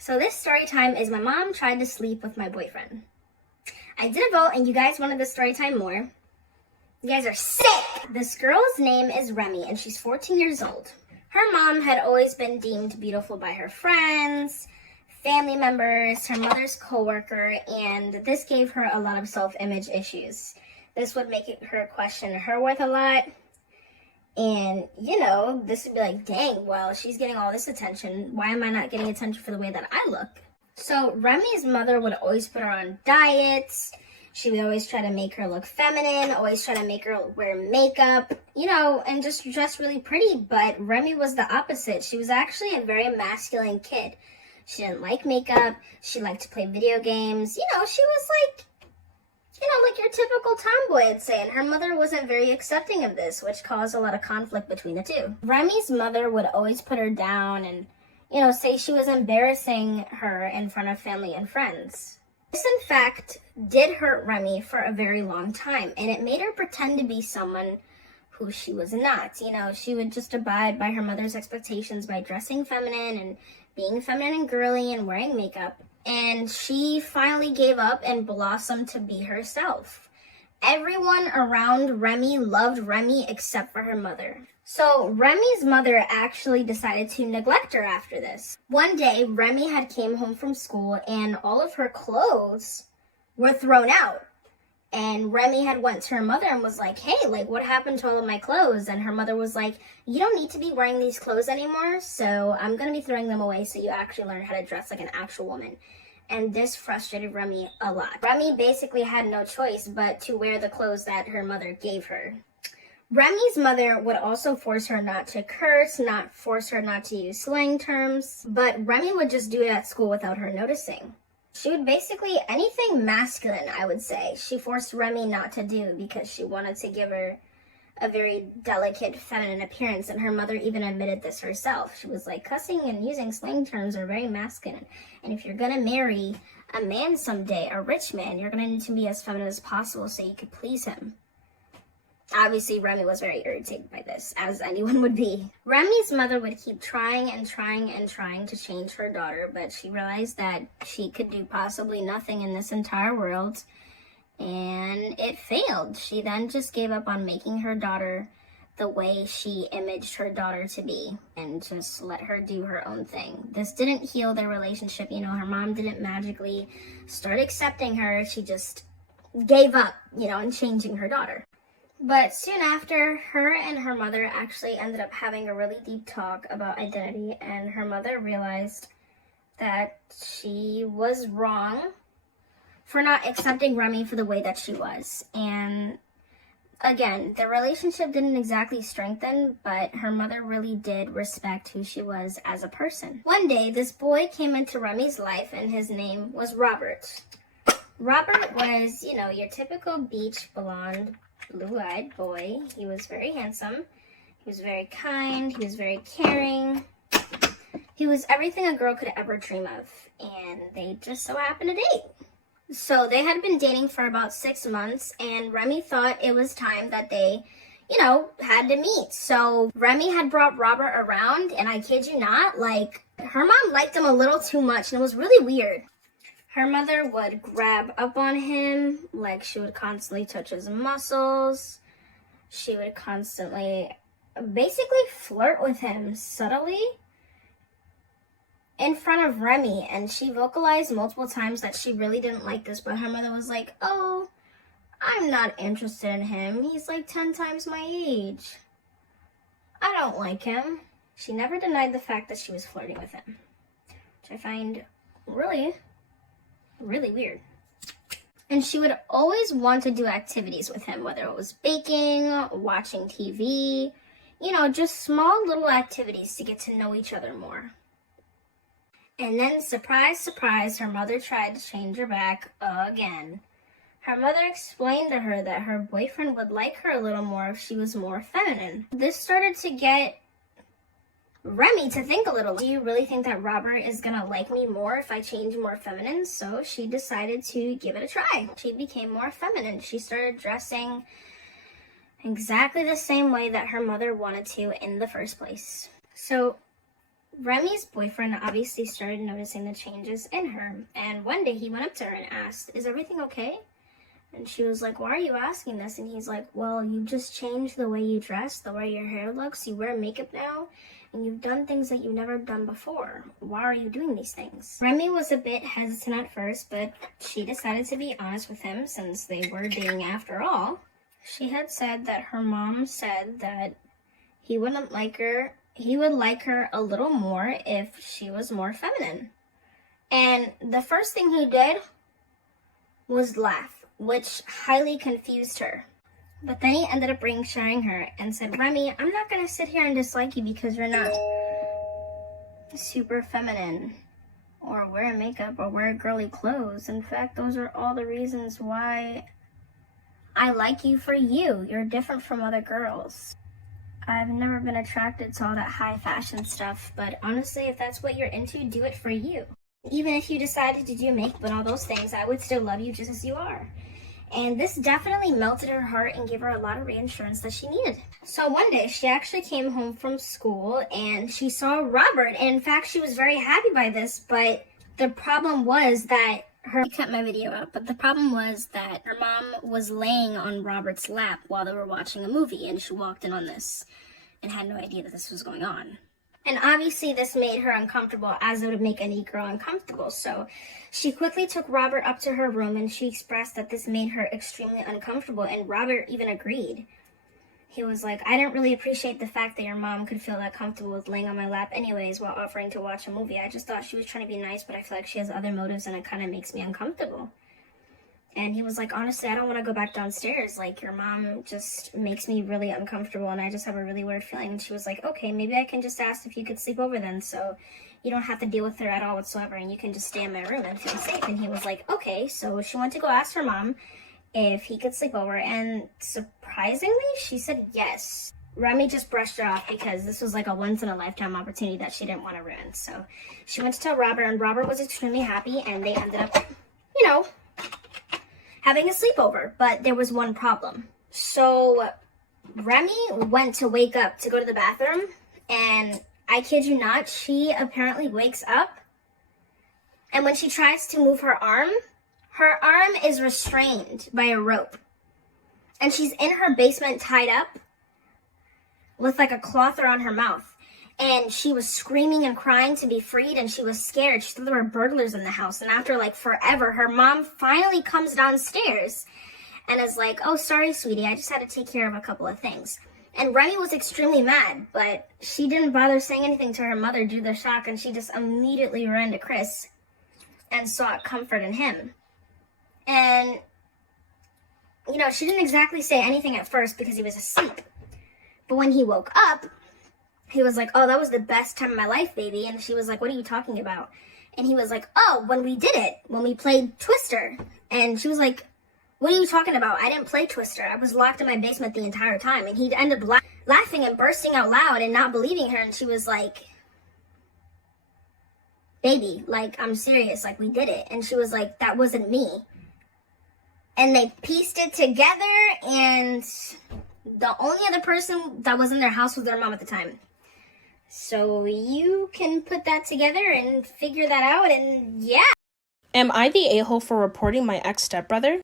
So this story time is my mom tried to sleep with my boyfriend. I did a vote and you guys wanted the story time more. You guys are sick! This girl's name is Remy and she's 14 years old. Her mom had always been deemed beautiful by her friends, family members, her mother's coworker, and this gave her a lot of self-image issues. This would make her question her worth a lot. And, this would be like, dang, well, she's getting all this attention. Why am I not getting attention for the way that I look? So Remy's mother would always put her on diets. She would always try to make her look feminine, always try to make her wear makeup, and just dress really pretty. But Remy was the opposite. She was actually a very masculine kid. She didn't like makeup. She liked to play video games. She was like your typical tomboy, I'd say, and her mother wasn't very accepting of this, which caused a lot of conflict between the two. Remy's mother would always put her down and, say she was embarrassing her in front of family and friends. This, in fact, did hurt Remy for a very long time, and it made her pretend to be someone who she was not. She would just abide by her mother's expectations by dressing feminine and being feminine and girly and wearing makeup. And she finally gave up and blossomed to be herself. Everyone around Remy loved Remy except for her mother. So Remy's mother actually decided to neglect her after this. One day, Remy had came home from school and all of her clothes were thrown out. And Remy had went to her mother and was like, hey, what happened to all of my clothes? And her mother was like, you don't need to be wearing these clothes anymore, so I'm going to be throwing them away so you actually learn how to dress like an actual woman. And this frustrated Remy a lot. Remy basically had no choice but to wear the clothes that her mother gave her. Remy's mother would also force her not to curse, force her not to use slang terms, but Remy would just do it at school without her noticing. She would basically, anything masculine, I would say, she forced Remy not to do because she wanted to give her a very delicate, feminine appearance, and her mother even admitted this herself. She was like, cussing and using slang terms are very masculine, and if you're gonna marry a man someday, a rich man, you're gonna need to be as feminine as possible so you could please him. Obviously, Remy was very irritated by this, as anyone would be. Remy's mother would keep trying and trying and trying to change her daughter, but she realized that she could do possibly nothing in this entire world, and it failed. She then just gave up on making her daughter the way she imaged her daughter to be, and just let her do her own thing. This didn't heal their relationship. Her mom didn't magically start accepting her. She just gave up, in changing her daughter. But soon after, her and her mother actually ended up having a really deep talk about identity, and her mother realized that she was wrong for not accepting Remy for the way that she was. And again, the relationship didn't exactly strengthen, but her mother really did respect who she was as a person. One day, this boy came into Remy's life, and his name was Robert. Robert was, your typical beach blonde, blue-eyed boy. He was very handsome. He was very kind. He was very caring. He was everything a girl could ever dream of. And they just so happened to date. So they had been dating for about 6 months, and Remy thought it was time that they, had to meet. So Remy had brought Robert around, and I kid you not, her mom liked him a little too much, and it was really weird. Her mother would grab up on him, she would constantly touch his muscles. She would constantly basically flirt with him subtly in front of Remy, and she vocalized multiple times that she really didn't like this, but her mother was like, oh, I'm not interested in him. He's 10 times my age. I don't like him. She never denied the fact that she was flirting with him, which I find really weird. And she would always want to do activities with him, whether it was baking, watching TV, just small little activities to get to know each other more. And then, surprise, surprise, her mother tried to change her back again. Her mother explained to her that her boyfriend would like her a little more if she was more feminine. This started to get Remy to think a little. Do you really think that Robert is gonna like me more if I change more feminine? So she decided to give it a try. She became more feminine. She started dressing exactly the same way that her mother wanted to in the first place. So Remy's boyfriend obviously started noticing the changes in her, and one day he went up to her and asked, "Is everything okay?" And she was like, "Why are you asking this?" And he's like, "Well, you just changed the way you dress, the way your hair looks, you wear makeup now, and you've done things that you've never done before. Why are you doing these things?" Remy was a bit hesitant at first, but she decided to be honest with him since they were dating after all. She had said that her mom said that he would like her a little more if she was more feminine. And the first thing he did was laugh, which highly confused her. But then he ended up reassuring her and said, "Remy, I'm not going to sit here and dislike you because you're not super feminine or wear makeup or wear girly clothes. In fact, those are all the reasons why I like you for you. You're different from other girls. I've never been attracted to all that high fashion stuff, but honestly, if that's what you're into, do it for you. Even if you decided to do makeup and all those things, I would still love you just as you are." And this definitely melted her heart and gave her a lot of reassurance that she needed. So one day, she actually came home from school and she saw Robert. And in fact, she was very happy by this, but the problem was that I cut my video out, but the problem was that her mom was laying on Robert's lap while they were watching a movie, and she walked in on this and had no idea that this was going on. And obviously this made her uncomfortable, as it would make any girl uncomfortable. So she quickly took Robert up to her room and she expressed that this made her extremely uncomfortable, and Robert even agreed. He was like, "I didn't really appreciate the fact that your mom could feel that comfortable with laying on my lap anyways while offering to watch a movie. I just thought she was trying to be nice, but I feel like she has other motives and it kind of makes me uncomfortable." And he was like, "Honestly, I don't want to go back downstairs. Like, your mom just makes me really uncomfortable and I just have a really weird feeling." And she was like, "Okay, maybe I can just ask if you could sleep over then, so you don't have to deal with her at all whatsoever and you can just stay in my room and feel safe." And he was like, "Okay." So she went to go ask her mom if he could sleep over, and surprisingly, she said yes. Remy just brushed her off because this was like a once-in-a-lifetime opportunity that she didn't want to ruin. So she went to tell Robert, and Robert was extremely happy, and they ended up, having a sleepover. But there was one problem. So Remy went to wake up to go to the bathroom, and I kid you not, she apparently wakes up, and when she tries to move her arm is restrained by a rope. And she's in her basement tied up with like a cloth around her mouth. And she was screaming and crying to be freed, and she was scared. She thought there were burglars in the house. And after like forever, her mom finally comes downstairs and is like, "Oh, sorry, sweetie, I just had to take care of a couple of things." And Remy was extremely mad, but she didn't bother saying anything to her mother due to the shock, and she just immediately ran to Chris and sought comfort in him. And, she didn't exactly say anything at first because he was asleep. But when he woke up, he was like, "Oh, that was the best time of my life, baby." And she was like, "What are you talking about?" And he was like, "Oh, when we did it, when we played Twister." And she was like, "What are you talking about? I didn't play Twister. I was locked in my basement the entire time." And he ended up laughing and bursting out loud and not believing her. And she was like, "Baby, like, I'm serious. Like, we did it." And she was like, "That wasn't me." And they pieced it together, and the only other person that was in their house was their mom at the time. So you can put that together and figure that out, and yeah. Am I the a-hole for reporting my ex-stepbrother?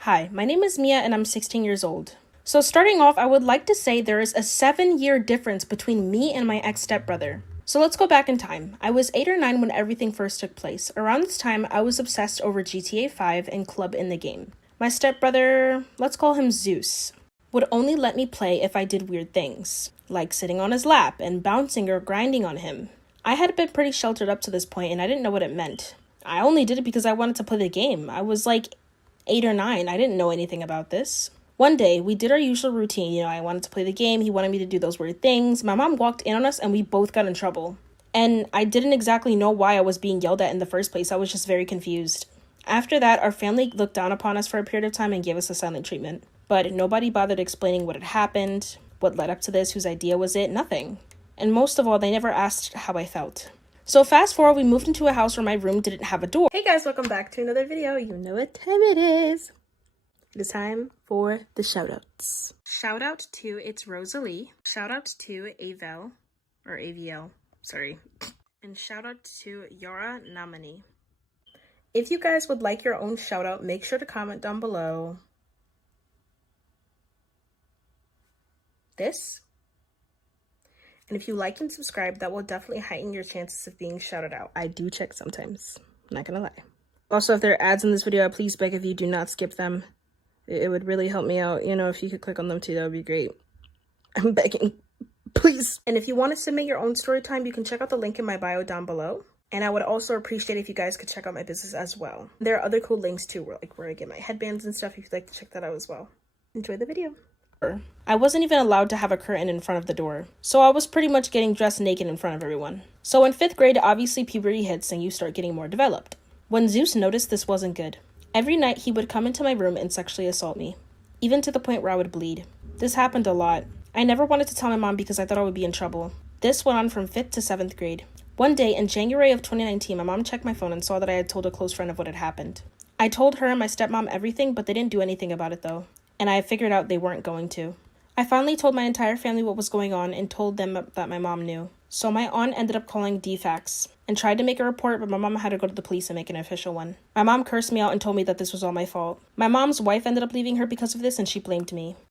Hi, my name is Mia and I'm 16 years old. So starting off, I would like to say there is a 7-year difference between me and my ex-stepbrother. So let's go back in time. I was 8 or 9 when everything first took place. Around this time, I was obsessed over GTA 5 and Club in the Game. My stepbrother, let's call him Zeus, would only let me play if I did weird things, like sitting on his lap and bouncing or grinding on him. I had been pretty sheltered up to this point and I didn't know what it meant. I only did it because I wanted to play the game. I was like 8 or 9. I didn't know anything about this. One day, we did our usual routine. I wanted to play the game. He wanted me to do those weird things. My mom walked in on us and we both got in trouble. And I didn't exactly know why I was being yelled at in the first place. I was just very confused. After that, our family looked down upon us for a period of time and gave us a silent treatment. But nobody bothered explaining what had happened, what led up to this, whose idea was it, nothing. And most of all, they never asked how I felt. So fast forward, we moved into a house where my room didn't have a door. Hey guys, welcome back to another video. You know what time it is. It is time for the shoutouts. Shout out to It's Rosalie. Shout out to Avel, or AVL, sorry. And shout out to Yara Namani. If you guys would like your own shout out, make sure to comment down below. This. And if you like and subscribe, that will definitely heighten your chances of being shouted out. I do check sometimes, I'm not gonna lie. Also, if there are ads in this video, I please beg of you, do not skip them. It would really help me out. You know, if you could click on them too, that would be great. I'm begging, please. And if you want to submit your own story time, you can check out the link in my bio down below. And I would also appreciate if you guys could check out my business as well. There are other cool links too, where I get my headbands and stuff, if you'd like to check that out as well. Enjoy the video. I wasn't even allowed to have a curtain in front of the door, so I was pretty much getting dressed naked in front of everyone. So in 5th grade, obviously puberty hits and you start getting more developed. When Zeus noticed this wasn't good, every night he would come into my room and sexually assault me, even to the point where I would bleed. This happened a lot. I never wanted to tell my mom because I thought I would be in trouble. This went on from 5th to 7th grade. One day in January of 2019, my mom checked my phone and saw that I had told a close friend of what had happened. I told her and my stepmom everything, but they didn't do anything about it though. And I figured out they weren't going to. I finally told my entire family what was going on and told them that my mom knew. So my aunt ended up calling DFACS and tried to make a report, but my mom had to go to the police and make an official one. My mom cursed me out and told me that this was all my fault. My mom's wife ended up leaving her because of this and she blamed me.